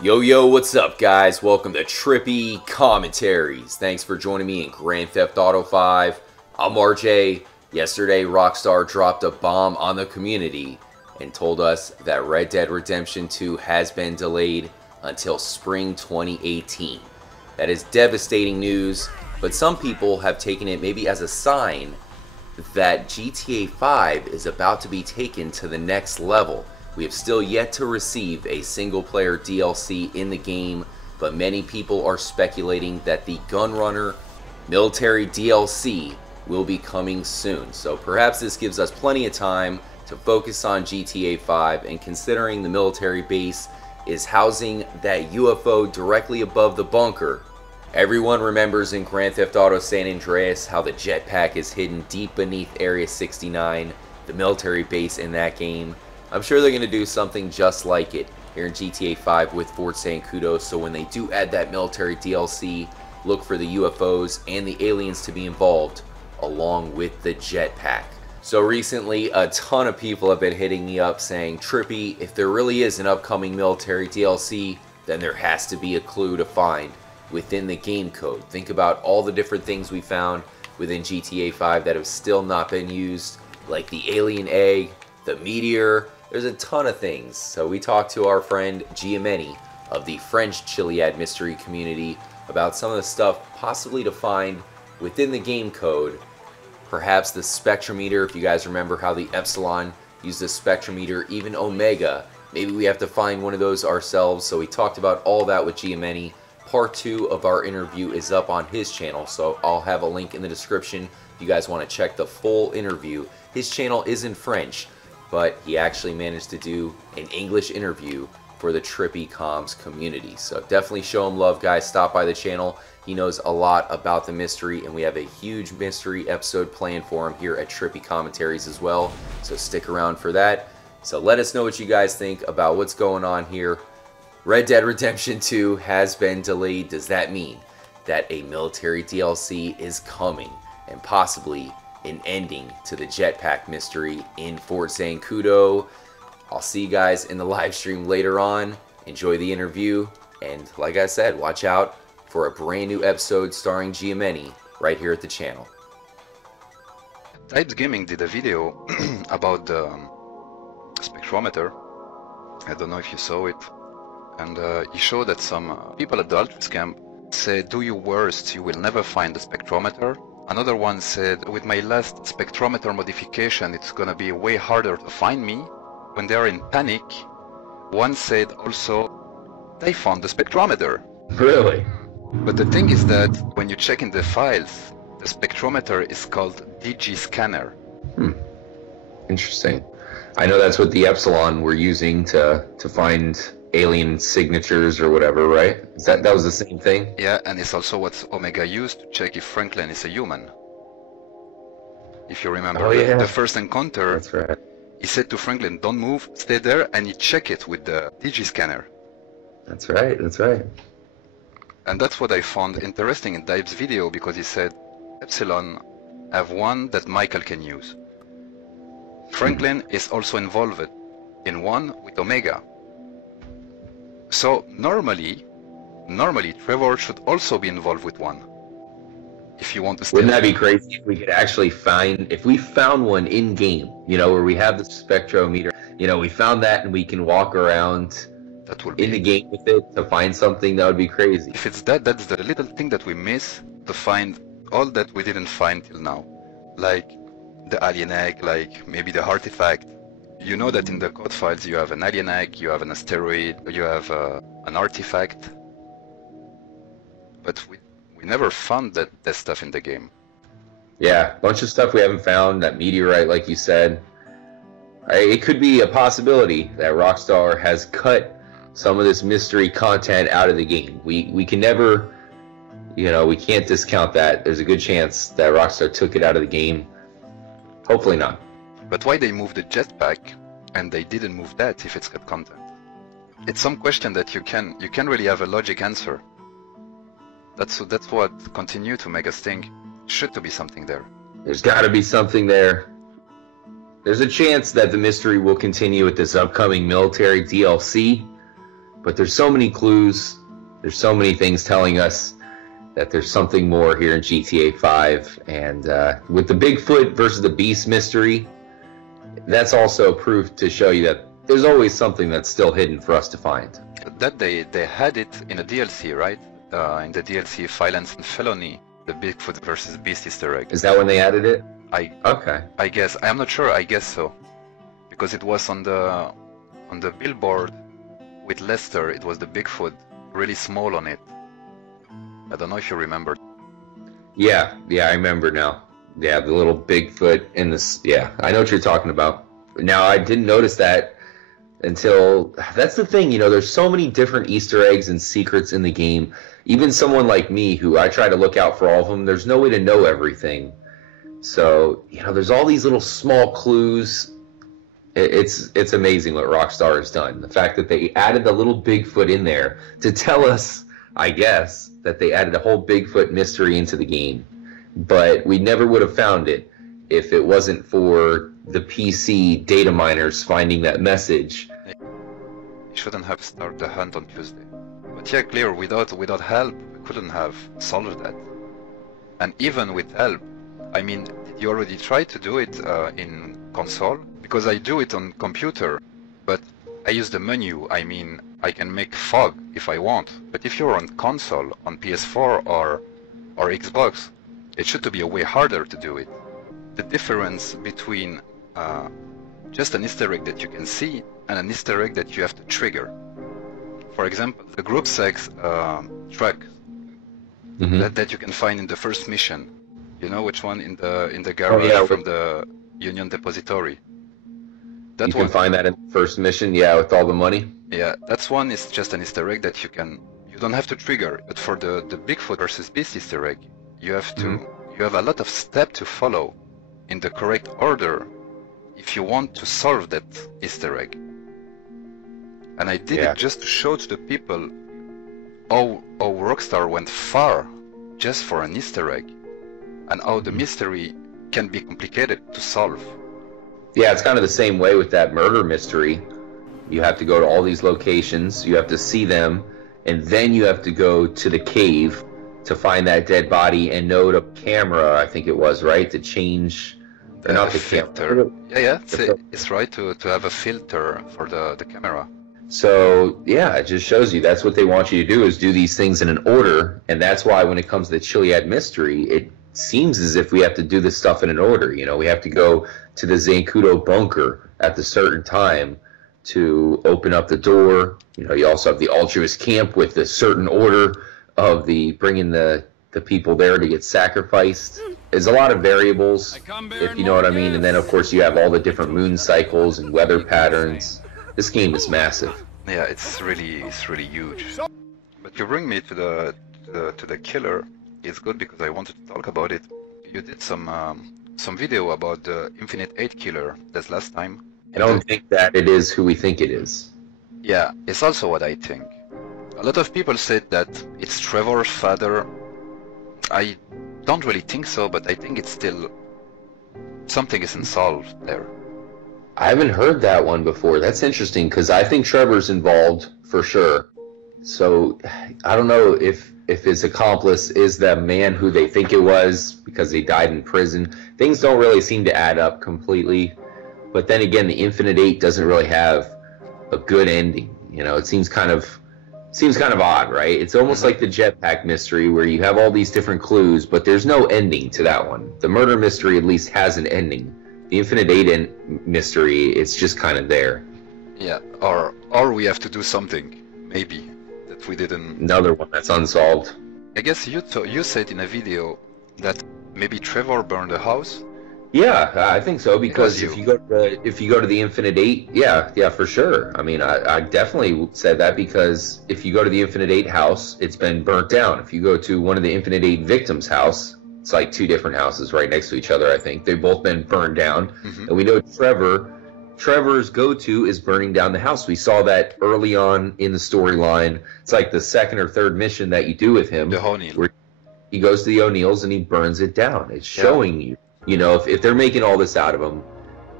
Yo, what's up, guys? Welcome to Trippy Commentaries. Thanks for joining me in Grand Theft Auto 5. I'm RJ. Yesterday, Rockstar dropped a bomb on the community and told us that Red Dead Redemption 2 has been delayed until spring 2018. That is devastating news, but some people have taken it maybe as a sign that GTA 5 is about to be taken to the next level. We have still yet to receive a single-player DLC in the game, but many people are speculating that the Gunrunner military DLC will be coming soon. So perhaps this gives us plenty of time to focus on GTA 5, and considering the military base is housing that UFO directly above the bunker. Everyone remembers in Grand Theft Auto San Andreas how the jetpack is hidden deep beneath Area 69, the military base in that game. I'm sure they're going to do something just like it here in GTA 5 with Fort Zancudo, so when they do add that military DLC, look for the UFOs and the aliens to be involved, along with the jetpack. So recently, a ton of people have been hitting me up saying, Trippy, if there really is an upcoming military DLC, then there has to be a clue to find within the game code. Think about all the different things we found within GTA 5 that have still not been used, like the alien egg, the meteor. There's a ton of things. So we talked to our friend Giameni of the French Chiliad mystery community about some of the stuff possibly to find within the game code. Perhaps the spectrometer, if you guys remember how the Epsilon used the spectrometer, even Omega. Maybe we have to find one of those ourselves. So we talked about all that with Giameni. Part 2 of our interview is up on his channel, so I'll have a link in the description if you guys want to check the full interview. His channel is in French, but he actually managed to do an English interview for the Trippy Comms community. So definitely show him love, guys. Stop by the channel. He knows a lot about the mystery, and we have a huge mystery episode planned for him here at Trippy Commentaries as well. So stick around for that. So let us know what you guys think about what's going on here. Red Dead Redemption 2 has been delayed. Does that mean that a military DLC is coming and possibly an ending to the jetpack mystery in Fort Zancudo? I'll see you guys in the live stream later on. Enjoy the interview, and like I said, watch out for a brand new episode starring Giameni right here at the channel. Types Gaming did a video about the spectrometer. I don't know if you saw it, and he showed that some people at the Altruist camp said, do your worst, you will never find the spectrometer. Another one said, with my last spectrometer modification, it's gonna be way harder to find me. When they are in panic, one said also, they found the spectrometer. Really? But the thing is that when you check in the files, the spectrometer is called Digiscanner. Interesting. I know that's what the Epsilon were using to find alien signatures or whatever, right? That was the same thing? Yeah, and it's also what Omega used to check if Franklin is a human. If you remember the first encounter, that's right. He said to Franklin, don't move, stay there, and he checked it with the Digiscanner. That's right, that's right. And that's what I found interesting in Dibe's video, because he said, Epsilon have one that Michael can use. Franklin is also involved in one with Omega. So normally Trevor should also be involved with one. If you want to. Wouldn't that be crazy if we could actually if we found one in game, you know, where we have the spectrometer, you know, we found that and we can walk around in the game with it to find something? That would be crazy. If it's that's the little thing that we miss to find all that we didn't find till now. Like the alien egg, like maybe the artifact. You know that in the code files you have an alien egg, you have an asteroid, you have an artifact, but we never found that stuff in the game. Yeah, a bunch of stuff we haven't found, that meteorite like you said. It could be a possibility that Rockstar has cut some of this mystery content out of the game. We can never, you know, we can't discount that. There's a good chance that Rockstar took it out of the game. Hopefully not. But why they moved the jetpack and they didn't move that if it's got content? It's some question that you can really have a logic answer. That's what continue to make us think should to be something there. There's got to be something there. There's a chance that the mystery will continue with this upcoming military DLC. But there's so many clues. There's so many things telling us that there's something more here in GTA 5. And with the Bigfoot versus the Beast mystery, that's also proof to show you that there's always something that's still hidden for us to find. That they had it in a DLC, right? In the DLC Violence and Felony, the Bigfoot versus Beast Easter egg. Is that when they added it? Okay. I guess. I'm not sure. I guess so, because it was on the billboard with Lester. It was the Bigfoot, really small on it. I don't know if you remember. Yeah, I remember now. Yeah, the little Bigfoot in this. Yeah, I know what you're talking about. Now, I didn't notice that until... That's the thing, you know, there's so many different Easter eggs and secrets in the game. Even someone like me, who I try to look out for all of them, there's no way to know everything. So, you know, there's all these little small clues. It's amazing what Rockstar has done. The fact that they added the little Bigfoot in there to tell us, I guess, that they added a whole Bigfoot mystery into the game. But we never would have found it if it wasn't for the PC data miners finding that message. You shouldn't have started the hunt on Tuesday. But yeah, clear, without help, we couldn't have solved that. And even with help, I mean, did you already try to do it in console? Because I do it on computer, but I use the menu. I mean, I can make fog if I want. But if you're on console, on PS4 or Xbox, it should be a way harder to do it. The difference between just an Easter egg that you can see and an Easter egg that you have to trigger. For example, the group sex truck that you can find in the first mission. You know which one? In the garage from the Union Depository. That you can find that in the first mission, yeah, with all the money. Yeah, that's one is just an Easter egg that you don't have to trigger. But for the Bigfoot versus Beast Easter egg, you have to you have a lot of steps to follow in the correct order if you want to solve that Easter egg. And I did it just to show to the people how Rockstar went far just for an Easter egg, and how the mystery can be complicated to solve. Yeah, it's kind of the same way with that murder mystery. You have to go to all these locations, you have to see them, and then you have to go to the cave to find that dead body and note a camera, I think it was, right? To change... not the filter. Yeah, it's right to have a filter for the camera. So, yeah, it just shows you that's what they want you to do, is do these things in an order, and that's why when it comes to the Chiliad mystery, it seems as if we have to do this stuff in an order. You know, we have to go to the Zancudo bunker at the certain time to open up the door. You know, you also have the Altruist camp with the certain order of the bringing the people there to get sacrificed. There's a lot of variables, if you know what I mean, and then of course you have all the different moon cycles and weather patterns. This game is massive. Yeah, it's really huge. But you bring me to the killer. It's good because I wanted to talk about it. You did some video about the Infinite 8 killer this last time. I don't think that it is who we think it is. Yeah, it's also what I think. A lot of people said that it's Trevor's father. I don't really think so, but I think it's still... something isn't solved there. I haven't heard that one before. That's interesting, because I think Trevor's involved, for sure. So, I don't know if his accomplice is the man who they think it was, because he died in prison. Things don't really seem to add up completely. But then again, the Infinite 8 doesn't really have a good ending. You know, it seems kind of odd, right? It's almost like the jetpack mystery, where you have all these different clues, but there's no ending to that one. The murder mystery at least has an ending. The Infinite 8 mystery, it's just kind of there. Yeah, or we have to do something, maybe, that we didn't... Another one that's unsolved. I guess you said in a video that maybe Trevor burned the house? Yeah, I think so, because if you go to the Infinite 8, yeah, for sure. I mean, I definitely said that, because if you go to the Infinite 8 house, it's been burnt down. If you go to one of the Infinite 8 victims' house, it's like two different houses right next to each other, I think. They've both been burned down. And we know Trevor's go-to is burning down the house. We saw that early on in the storyline. It's like the second or third mission that you do with him. The O'Neill. Where he goes to the O'Neills and he burns it down. It's showing you. You know, if they're making all this out of him,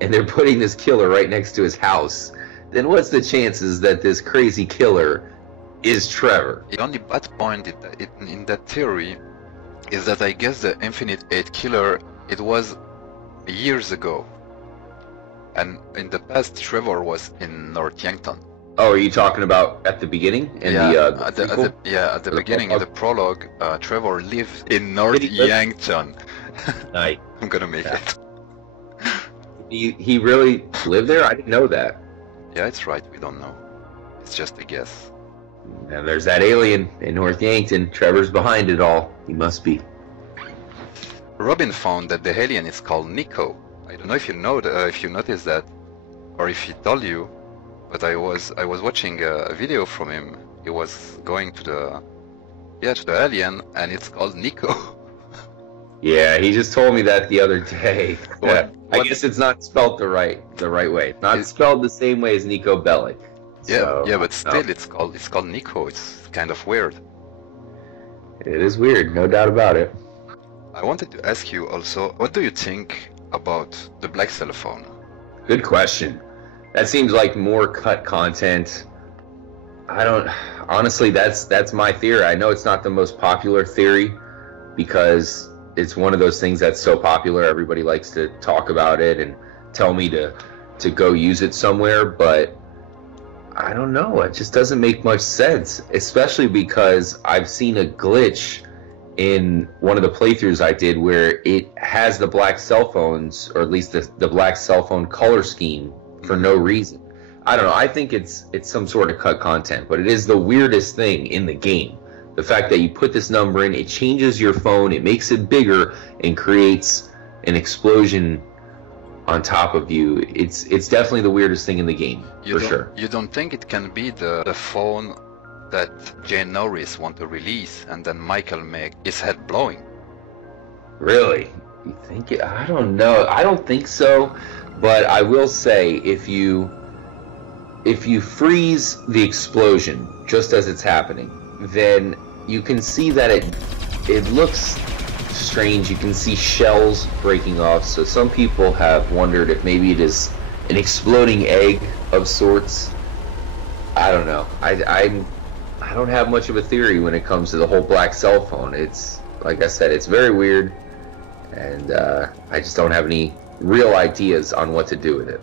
and they're putting this killer right next to his house, then what's the chances that this crazy killer is Trevor? The only bad point in that theory is that I guess the Infinite 8 killer, it was years ago. And in the past, Trevor was in North Yankton. Oh, are you talking about at the beginning? In At the beginning, in the prologue, Trevor lived in North Yankton. Nice. I'm gonna make it. He really lived there? I didn't know that. Yeah, it's right, we don't know. It's just a guess. And there's that alien in North Yankton. Trevor's behind it all. He must be. Robin found that the alien is called Nico. I don't know if you know if you noticed that, or if he told you, but I was watching a video from him. He was going to the alien, and it's called Nico. Yeah, he just told me that the other day. I guess it's not spelled the right way. It's not spelled the same way as Nico Bellic. Yeah, but still, it's called Nico. It's kind of weird. It is weird, no doubt about it. I wanted to ask you also, what do you think about the black cell phone? Good question. That seems like more cut content. Honestly, that's my theory. I know it's not the most popular theory because it's one of those things that's so popular, everybody likes to talk about it and tell me to go use it somewhere, but I don't know, it just doesn't make much sense, especially because I've seen a glitch in one of the playthroughs I did where it has the black cell phones, or at least the black cell phone color scheme for no reason. I don't know, I think it's some sort of cut content, but it is the weirdest thing in the game. The fact that you put this number in, it changes your phone, it makes it bigger, and creates an explosion on top of you. It's definitely the weirdest thing in the game, for sure. You don't think it can be the phone that Jane Norris want to release and then Michael make his head blowing? Really? You think it? I don't know. I don't think so, but I will say if you freeze the explosion just as it's happening, then you can see that it looks strange. You can see shells breaking off, so some people have wondered if maybe it is an exploding egg of sorts. I don't know. I don't have much of a theory when it comes to the whole black cell phone. It's, like I said, it's very weird, and I just don't have any real ideas on what to do with it,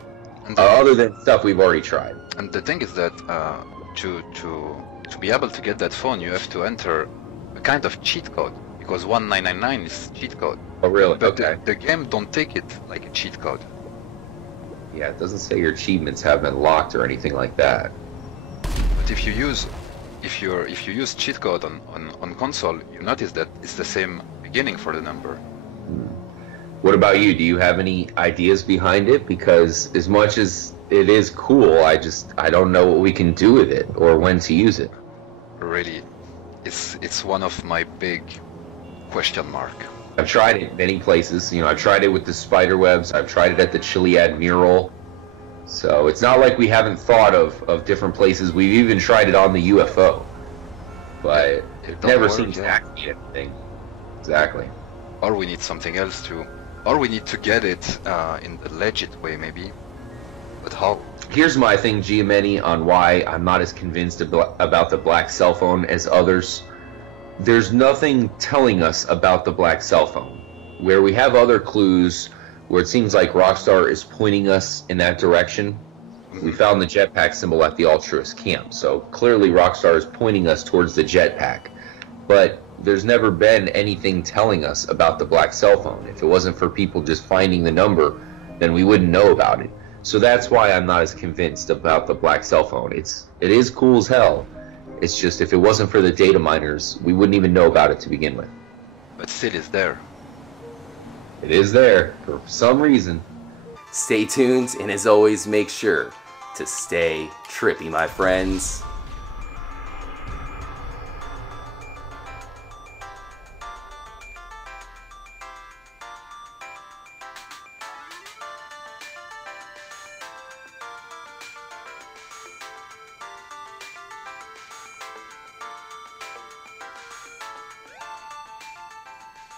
other than stuff we've already tried. And the thing is that to be able to get that phone, you have to enter a kind of cheat code, because 1999 is cheat code. Oh, really? But okay. The game don't take it like a cheat code. Yeah, it doesn't say your achievements have been locked or anything like that. But if you use cheat code on console, you notice that it's the same beginning for the number. What about you? Do you have any ideas behind it? Because as much as it is cool, I don't know what we can do with it or when to use it. Really, it's one of my big question mark. I've tried it many places. You know, I've tried it with the spider webs. I've tried it at the Chiliad mural. So it's not like we haven't thought of different places. We've even tried it on the UFO, but it never seems to activate anything. Exactly. Or we need something else too. Or we need to get it in the legit way, maybe. But how? Here's my thing, Giameni, on why I'm not as convinced about the black cell phone as others. There's nothing telling us about the black cell phone. Where we have other clues, where it seems like Rockstar is pointing us in that direction. We found the jetpack symbol at the Altruist camp, so clearly Rockstar is pointing us towards the jetpack. But there's never been anything telling us about the black cell phone. If it wasn't for people just finding the number, then we wouldn't know about it. So that's why I'm not as convinced about the black cell phone. It is cool as hell. It's just if it wasn't for the data miners, we wouldn't even know about it to begin with. But still it's there. It is there for some reason. Stay tuned, and as always, make sure to stay trippy, my friends.